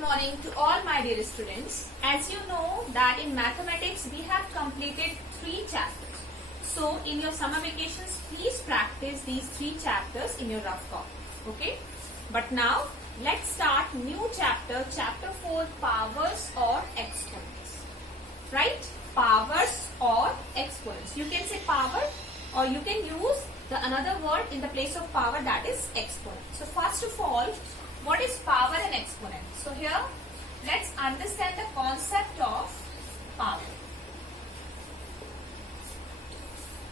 morning to all my dear students. As you know that in mathematics we have completed 3 chapters. So in your summer vacations please practice these 3 chapters in your rough copy. Okay. But now let's start new chapter, chapter 4, powers or exponents. Right? Powers or exponents. You can say power or you can use the another word in the place of power, that is exponent. So first of all, what is power and exponent? So here let's understand the concept of power.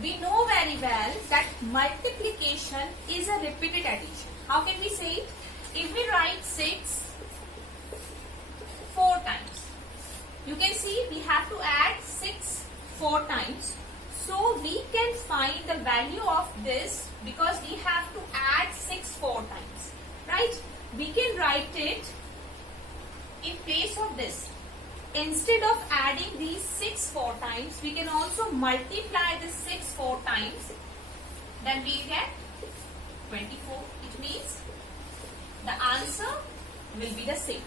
We know very well that multiplication is a repeated addition. How can we say it? If we write 6 4 times, you can see we have to add 6 4 times. So we can find the value of this because we have to add 6 4 times. Right? We can write it in place of this. Instead of adding these 6 4 times, we can also multiply this 6 4 times. Then we get 24. It means the answer will be the same.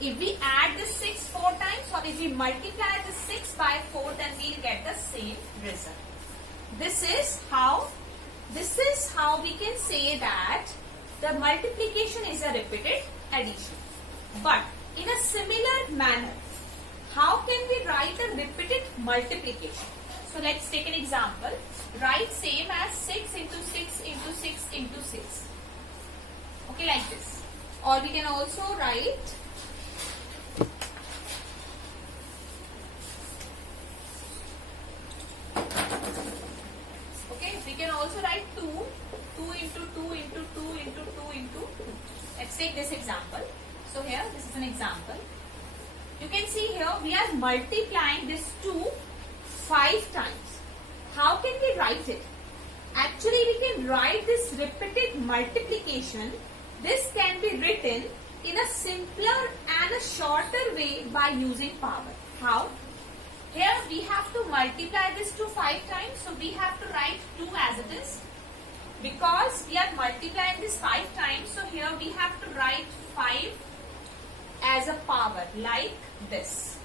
If we add this 6 4 times or if we multiply the 6 by 4, then we will get the same result. This is how we can say that the multiplication is a repeated addition. But in a similar manner, how can we write a repeated multiplication? So let's take an example. Write same as 6 into 6 into 6 into 6. Okay, like this. Or we can also write we can also write 2 into 2 into 2 into 2 into 2. Let's take this example. So here, this is an example. You can see here, we are multiplying this 2 5 times. How can we write it? Actually, we can write this repeated multiplication. This can be written in a simpler and a shorter way by using power. How? Here we have to multiply this to 5 times. So we have to write 2 as it is. Because we are multiplying this 5 times. So here we have to write 5 as a power like this.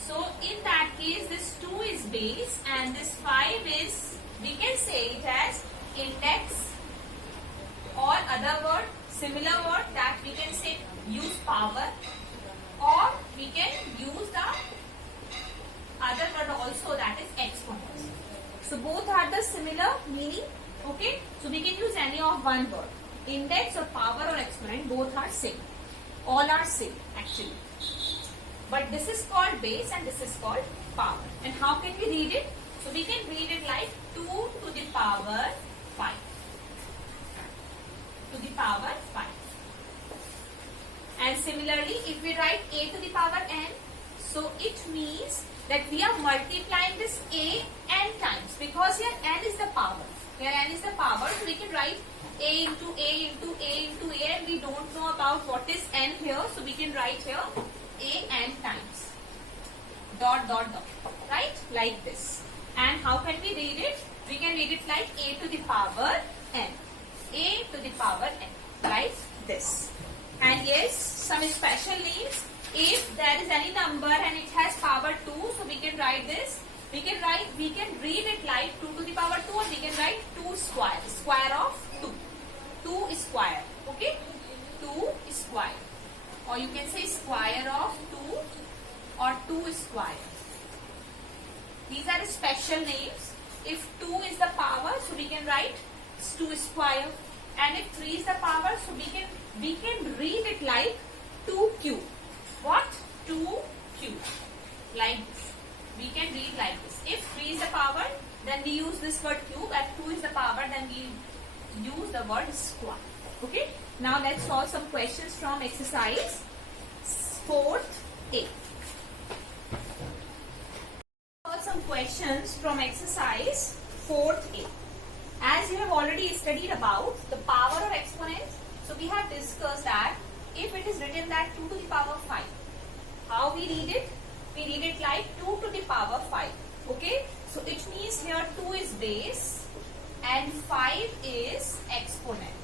So in that case this 2 is base and this 5 is, we can say it as index or other word, similar word that we can say use power, or we can use the other word also, that is exponents. So both are the similar meaning. Okay. So we can use any of one word. Index or power or exponent, both are same. All are same actually. But this is called base and this is called power. And how can we read it? So we can read it like 2 to the power 5. To the power 5. And similarly, if we write a to the power n, so it means that we are multiplying this a n times, because here n is the power. Here n is the power, so we can write a into a into a into a, and we don't know about what is n here, so we can write here a n times. Dot dot dot. Right? Like this. And how can we read it? We can read it like a to the power n. A to the power n. Like this. And yes, some special names. If there is any number and it has power 2, so we can write this. We can read it like 2 to the power 2, and we can write 2 square. Square of 2. 2 square. Okay? 2 square. Or you can say square of 2 or 2 square. These are the special names. If 2 is the power, so we can write 2 square. And if 3 is the power, so we can read it like 2 cube. What? 2 cube. Like this. We can read like this. If 3 is the power, then we use this word cube. If 2 is the power, then we use the word square. Okay. Now let's solve some questions from exercise 4th A. Solve some questions from exercise 4th A. As you have already studied about the power of exponents, so we have discussed that if it is written that 2 to the power 5, how we read it? We read it like 2 to the power 5. Okay? So it means here 2 is base and 5 is exponent.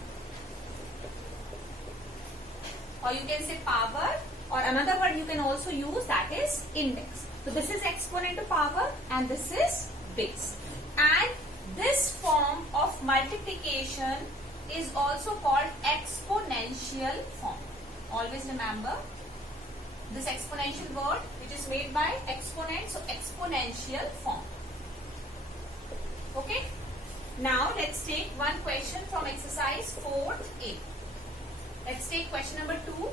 or you can say power, or another word you can also use, that is index. So this is exponent to power and this is base. And this form of multiplication is also called exponential form. Always remember this exponential word which is made by exponent, so exponential form. Okay. Now let's take one question from exercise 4A. Let's take question number 2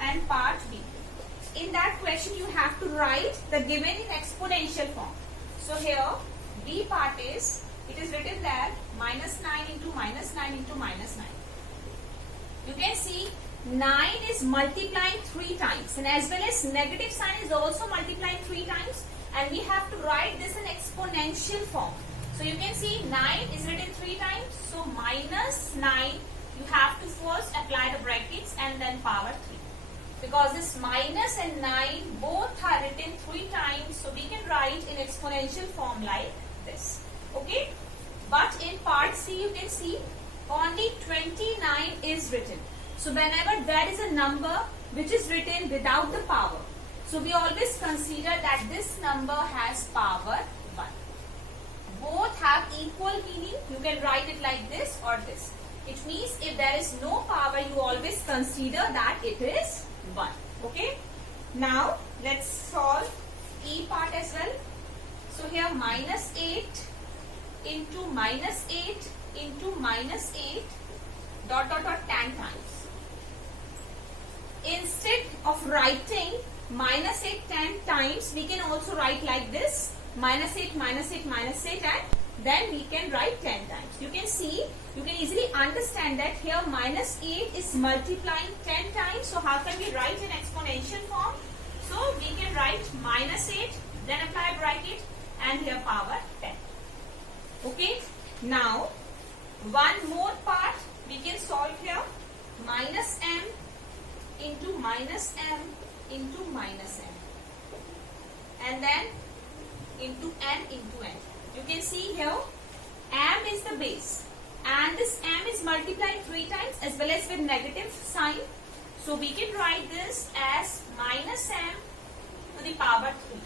and part B. In that question you have to write the given in exponential form. So here B part is, it is written there minus 9 into minus 9 into minus 9. You can see 9 is multiplying 3 times, and as well as negative sign is also multiplying 3 times, and we have to write this in exponential form. So you can see 9 is written 3 times, so minus 9 you have to first apply the brackets and then power 3. Because this minus and 9 both are written 3 times, so we can write in exponential form like this. Okay? But in part C you can see only 29 is written. So whenever there is a number which is written without the power, so we always consider that this number has power 1. Both have equal meaning. You can write it like this or this. It means if there is no power, you always consider that it is 1. Okay. Now let's solve E part as well. So here minus 8 into minus 8 into minus 8 dot dot dot 10 times. Instead of writing minus 8 10 times, we can also write like this, minus 8 minus 8 minus 8, and then we can write 10 times. You can see, you can easily understand that here minus 8 is multiplying 10 times. So how can we write in exponential form? So we can write minus 8, then apply bracket, and here power 10. Okay. Now one more part we can solve here. Minus m into minus m into minus m, and then into n into n. You can see here m is the base, and this m is multiplied 3 times as well as with negative sign. So we can write this as minus m to the power 3.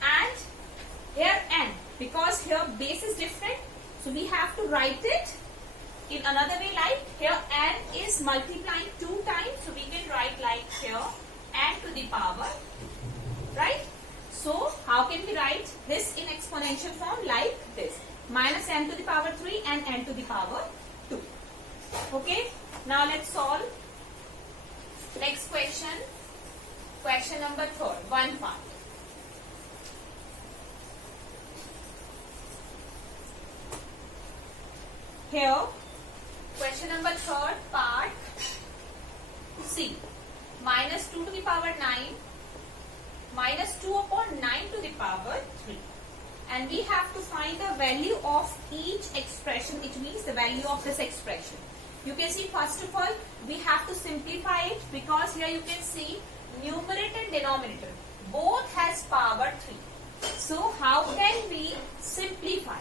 And here n, because here base is different, so we have to write it in another way, like here n is multiplying 2 times, so we can write like here n to the power, right? So how can we write this in exponential form? Like this, minus n to the power 3 and n to the power 2. Okay. Now let's solve next question. Question number 3, one part. Here question number 3rd part C. Minus 2 to the power 9 minus 2 upon 9 to the power 3. And we have to find the value of each expression. It means the value of this expression. You can see, first of all, we have to simplify it, because here you can see numerator and denominator both has power 3. So how can we simplify?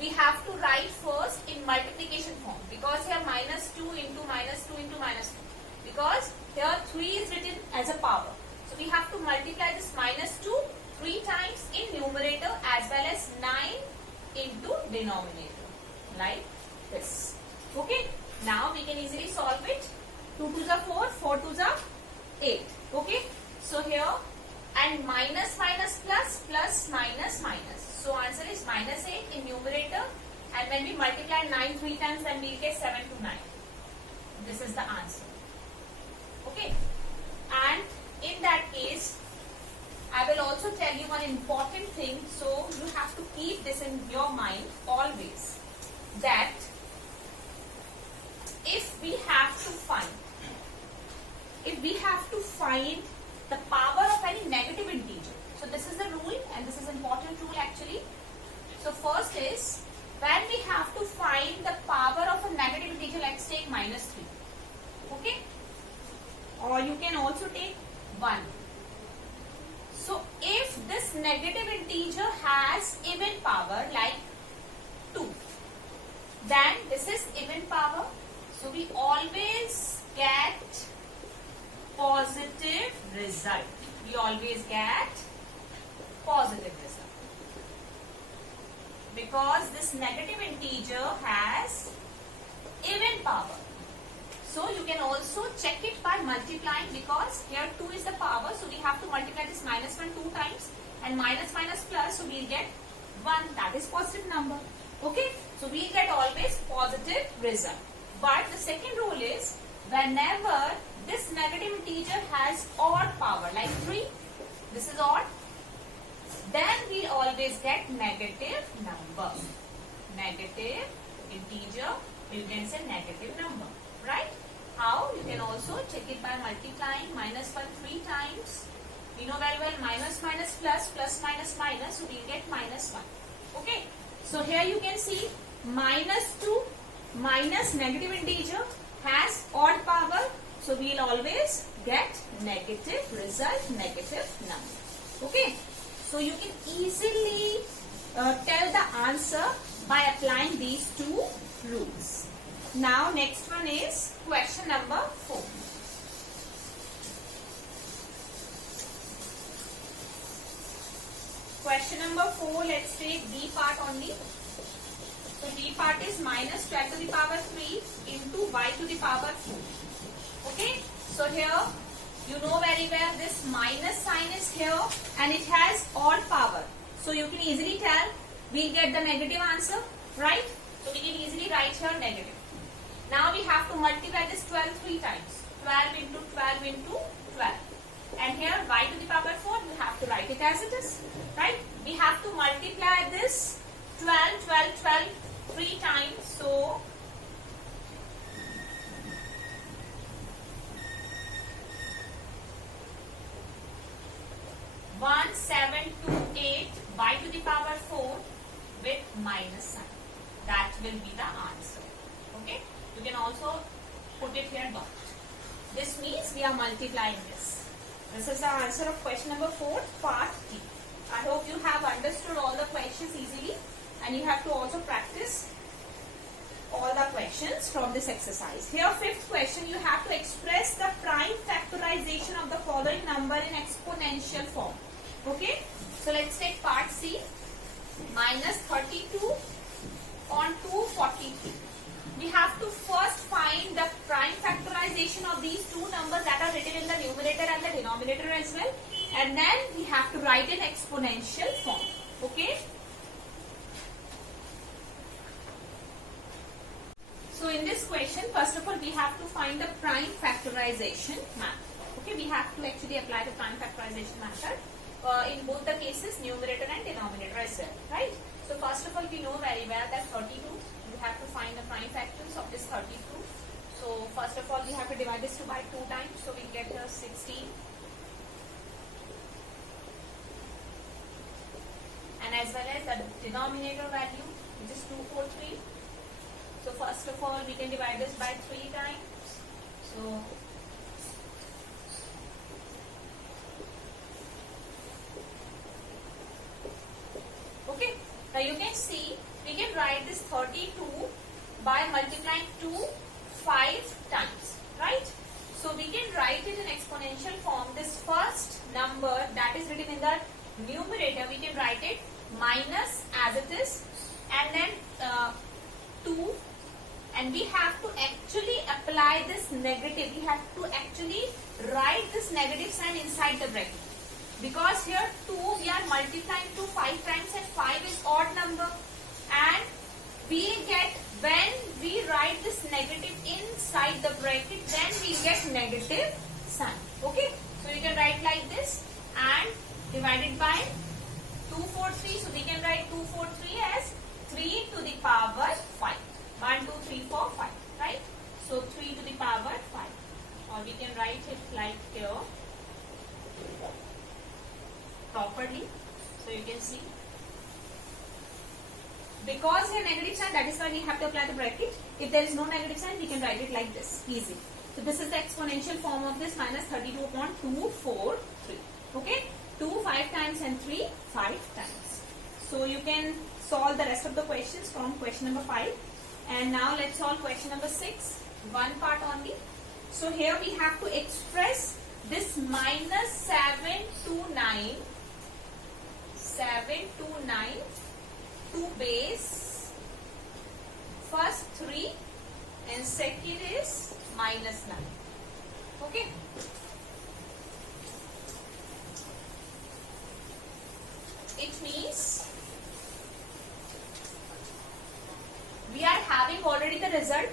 We have to write first in multiplication form, because here minus 2 into minus 2 into minus 2, because here 3 is written as a power. So we have to multiply this minus 2 3 times in numerator as well as 9 into denominator, like this. Okay. Now we can easily solve it. 2 2s are 4, 4 2s are 8. Okay. So here, and minus minus plus, plus minus minus. So answer is minus 8 in numerator, and when we multiply 9 3 times, then we will get 7 to 9. This is the answer. Okay. And in that case, I will also tell you one important thing. So you have to keep this in your mind always, that if we have to find the power of any negative integer. So this is the rule, and this is important rule actually. So first is, when we have to find the power of a negative integer, let's take minus 3. Okay. Or you can also take 1. So if this negative integer has even power like 2, then this is even power. So we always get always get positive result. Because this negative integer has even power. So you can also check it by multiplying, because here 2 is the power, so we have to multiply this minus 1 2 times, and minus minus plus, so we'll get 1, that is positive number. Okay, so we'll get always positive result. But the second rule is, whenever this negative integer has odd power, like 3, this is odd, then we'll always get negative number. Negative integer, you can say negative number, right? How? You can also check it by multiplying minus 1 3 times. We know very well minus minus plus, plus minus minus, so we'll get minus 1. Okay, so here you can see minus 2 minus negative integer has odd power, so we'll always get negative result, negative number. Okay, so you can easily tell the answer by applying these two rules. Now next one is question number 4. Question number 4, let's take B part only. So B part is minus 12 to the power 3 into y to the power 4. Okay, so here you know very well this minus sign is here and it has odd power. So you can easily tell we'll get the negative answer, right? So we can easily write here negative. Now we have to multiply this 12 3 times. 12 into 12 into 12. And here y to the power 4, you have to write it as it is, right? We have to multiply this 12, 12, 12 3 times. So 1728 y to the power 4 with minus sign. That will be the answer. Okay, you can also put it here dot. This means we are multiplying this. This is the answer of question number 4, part D. I hope you have understood all the questions easily, and you have to also practice all the questions from this exercise. Here, 5th question, you have to express the prime factorization of the following number in exponential form. Okay, so let's take part C. Minus 32 on 243. We have to first find the prime factorization of these two numbers that are written in the numerator and the denominator as well, and then we have to write in exponential form. Okay, so in this question, first of all, we have to find the prime factorization method. Okay, we have to actually apply the prime factorization method in both the cases, numerator and denominator as well, right? So first of all, we know very well that 32, we have to find the prime factors of this 32. So first of all, we have to divide this by 2 times, so we get 16. And as well as the denominator value, which is 243. So first of all, we can divide this by 3 times. So okay, now you can see we can write this 32 by multiplying 2 5 times, right? So we can write it in exponential form. This first number that is written in the numerator, we can write it minus as it is, and then 2, and we have to actually apply this negative. We have to actually write this negative sign inside the bracket, because here 2 we are multiplying to 5 times and 5 is odd number, and we get, when we write this negative inside the bracket, then we get negative sign. Okay, so you can write like this and divided by 243. So we can write 243 as 3 to the power 5. 1, 2, 3, 4, 5, right? So 3 to the power 5, or we can write it like here properly. So you can see, because here negative sign, that is why we have to apply the bracket. If there is no negative sign, we can write it like this, easy. So this is the exponential form of this minus 32 upon 2, 4, 3. Okay, 2 5 times and 3 5 times. So you can solve the rest of the questions from question number 5. And now let's solve question number 6, one part only. So here we have to express this minus 729 to base first 3 and second is minus 9. Okay. It means we are having already the result.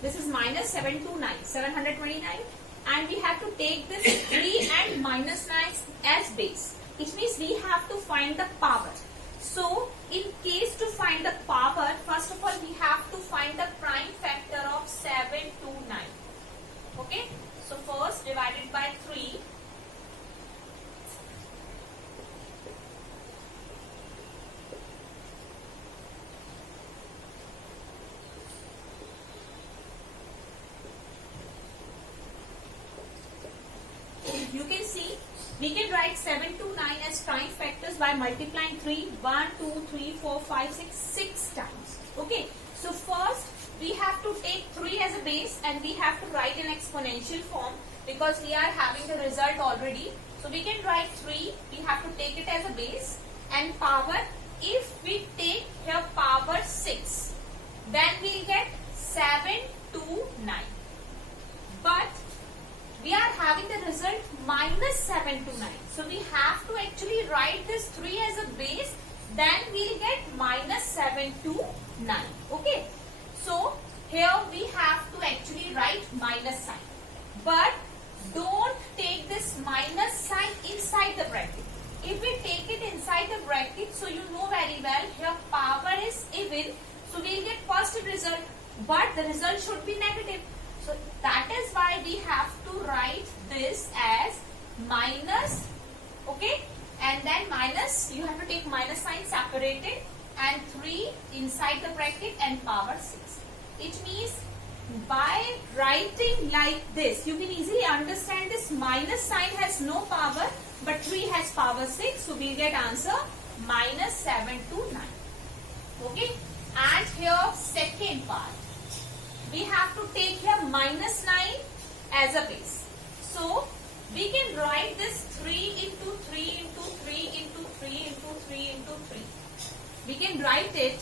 This is minus 729, and we have to take this 3 and minus 9 as base. It means we have to find the power. So, in case to find the power, first of all we have to find the prime factor of 729. Okay? So, first divided by 3. You can see we can write 7 to 9 as prime factors by multiplying 3, 1, 2, 3, 4, 5, 6 times. Okay. So first we have to take 3 as a base and we have to write in exponential form because we are having the result already. So we can write 3, we have to take it as a base, and power, if we take here power 6, then we'll get 7 to 9. But we are having the result minus 7 to 9. So we have to actually write this 3 as a base, then we'll get minus 7 to 9. Okay. So here we have to actually write minus sign. But don't take this minus sign inside the bracket. If we take it inside the bracket, so you know very well here power is even. So we'll get positive result. But the result should be negative. So that is why we have to write this as minus, okay, and then minus, you have to take minus sign separated, and 3 inside the bracket and power 6. It means by writing like this, you can easily understand this minus sign has no power, but 3 has power 6, so we get answer minus 7 to 9. Okay, and here second part. We have to take here minus 9 as a base. So, we can write this 3 into 3 into 3 into 3 into 3 into 3. We can write it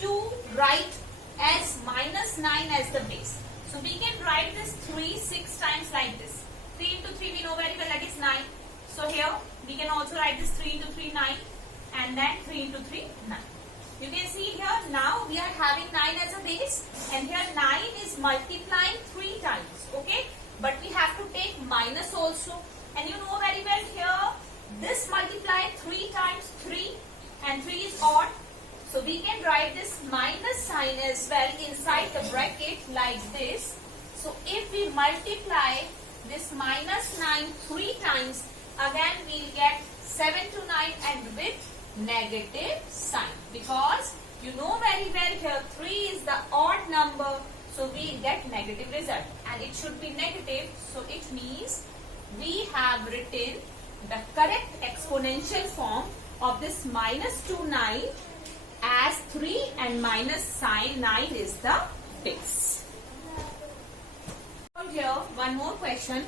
to write as minus 9 as the base. So, we can write this 3 6 times like this. 3 into 3 we know very well that is 9. So, here we can also write this 3 into 3 9 and then 3 into 3 9. You can see here now we are having 9 as a base, and here 9 is multiplying 3 times, okay? But we have to take minus also, and you know very well here this multiply 3 times 3, and 3 is odd. So we can write this minus sign as well inside the bracket like this. So if we multiply this minus 9 3 times, again we will get 7 to 9 and with negative sign, because you know very well here 3 is the odd number, so we get negative result, and it should be negative. So it means we have written the correct exponential form of this minus 2 9 as 3 and minus sign 9 is the base. Here one more question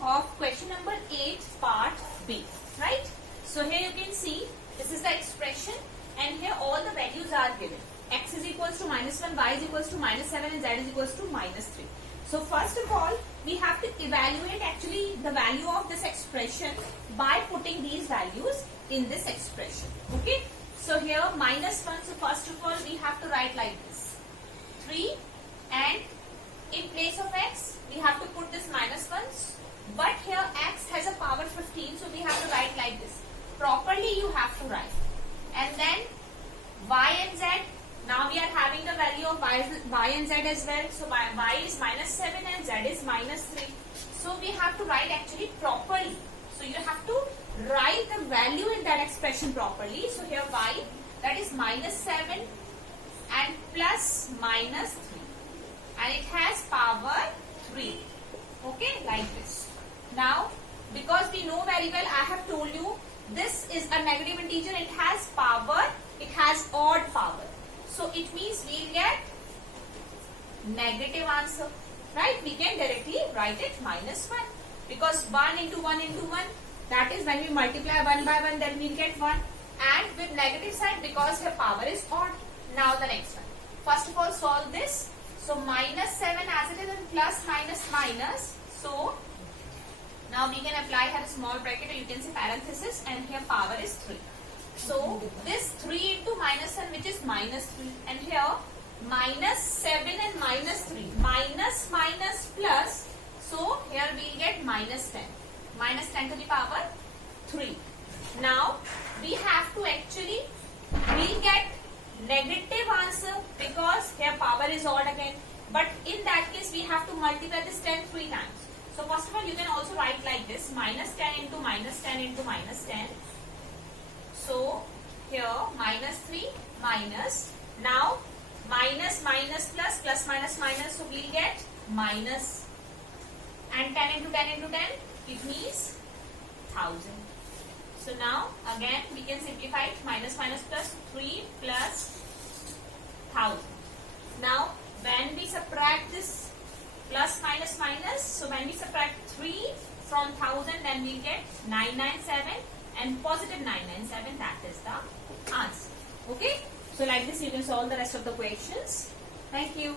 of question number 8 part B, right? So here you can see this is the expression, and here all the values are given. X is equals to minus 1, y is equals to minus 7, and z is equals to minus 3. So first of all, we have to evaluate actually the value of this expression by putting these values in this expression. Okay. So here minus 1, so first of all we have to write like this. 3, and in place of x, we have to put this minus 1s. But here x has a power 15, so we have to write like this. Properly you have to write. And then y and z, now we are having the value of y and z as well. So y is minus 7 and z is minus 3. So we have to write actually properly. So you have to write the value in that expression properly. So here y, that is minus 7 and plus minus 3. And it has power 3. Okay, like this. Now, because we know very well, I have told you, this is a negative integer, it has power, it has odd power. So it means we get negative answer, right? We can directly write it minus 1. because 1 into 1 into 1, that is when we multiply 1 by 1, then we'll get 1. And with negative sign because her power is odd. Now the next one. First of all, solve this. So minus 7 as it is and plus minus minus. So now we can apply her small bracket, or you can say parenthesis, and here power is 3. So this 3 into minus 1, which is minus 3, and here minus 7 and minus 3, minus minus plus, so here we will get minus 10. Minus 10 to the power 3. Now we have to actually, we get negative answer because here power is odd again. But in that case we have to multiply this 10 3 times. So first of all you can also write like this, minus 10 into minus 10 into minus 10. So here minus 3 minus, now minus minus plus, plus minus minus, so we will get minus, and 10 into 10 into 10, it means 1000. So now again we can simplify it, minus minus plus 3 plus 1000. Now when we subtract this plus minus minus, so when we subtract 3 from 1000, then we get 997 and positive 997, that is the answer. Okay, so like this you can solve the rest of the questions. Thank you.